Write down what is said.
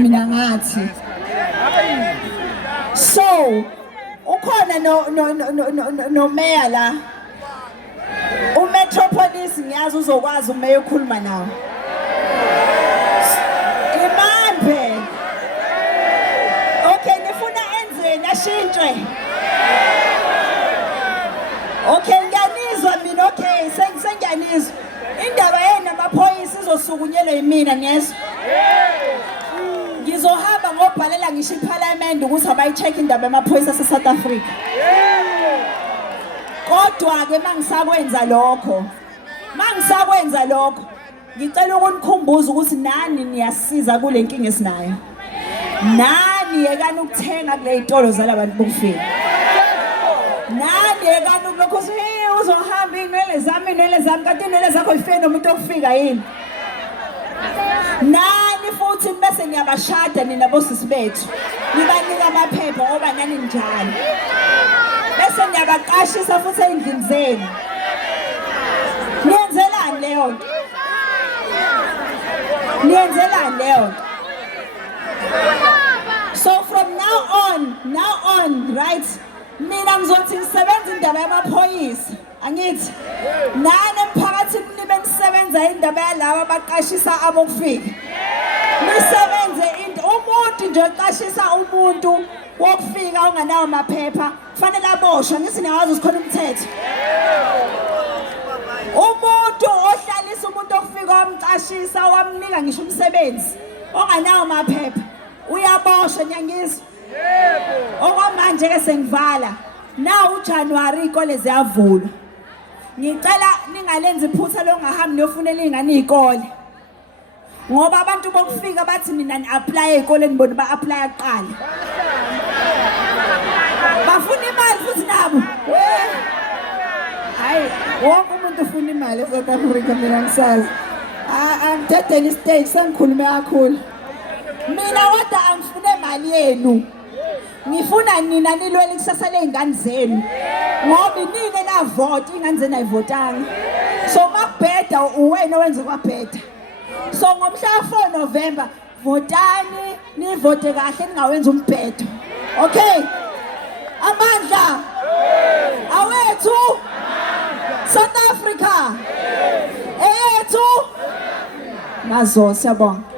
mina ngathi so ukhona no mayor la uMetropolis ngiyazi uzokwazi umeya ukukhuluma nawe imambe okay nifuna enzeni ashintshwe okay ngiyanizwa mina okay sengiyanizwa indaba yena amaphoyisa izosukunyelwa yimina niyezwa ngizohamba ngobhalela ngisho iParliament ukuthi abayi-check indaba yamaphoyisa aseSouth Africa kodwa ke mangisakwenza lokho ngicela ukunikhumbuza ukuthi nani niyasiza kule nkinga esinayo nani yekani ukuthenga kule zitolo zalabantu bokufika nani yekani ukulokho uzohamba inwele zami kanti inwele zakho yifeni nomuntu okufika yini nani futhi bese niyabashada nina bosisi bethu nibanika amaphepha ngoba nani njalo bese niyabaqashisa futhi endlini zenu niyenzelani leyo nto so from now on right mina ngizothi ngisebenza indaba yamaphoyisa angithi nani emphakathini nibe nisebenza indaba yalabo abaqashisa abokufika nisebenze umuntu nje oqashisa umuntu wokufika onganawo amaphepha kufanele aboshwe ngithi niyawazi sikhona umthetho umuntu ohlalisa umuntu okufika wamqashisa wamnika ngisho umsebenzi onganawo amaphepha uyaboshwa nyangizwa okwamanje ke sengivala na uJanuary ikole ziyavulwa ngicela ningalenza iphutha longahambi niyofunela izingane izikole ngoba abantu bokufika bathi mina ni-apply ezikoleni bona ba-apply kuqala bafuna imali futhi nabo hayi wonke umuntu ufuna imali eSouth Africa mina ngisazi angithathele istage sengikhulume kakhulu mina kodwa angifune imali yenu ngifuna nina nilwele ikusasa lezingane zenu ngoba inini enavota ingane zenu ayivotanga so makubheda uwena owenza kwabheda so ngomhla ka-4 November votani nivote kahle ningawenza umbhedo okay amandla awethu South Africa eyethu nazo siyabonga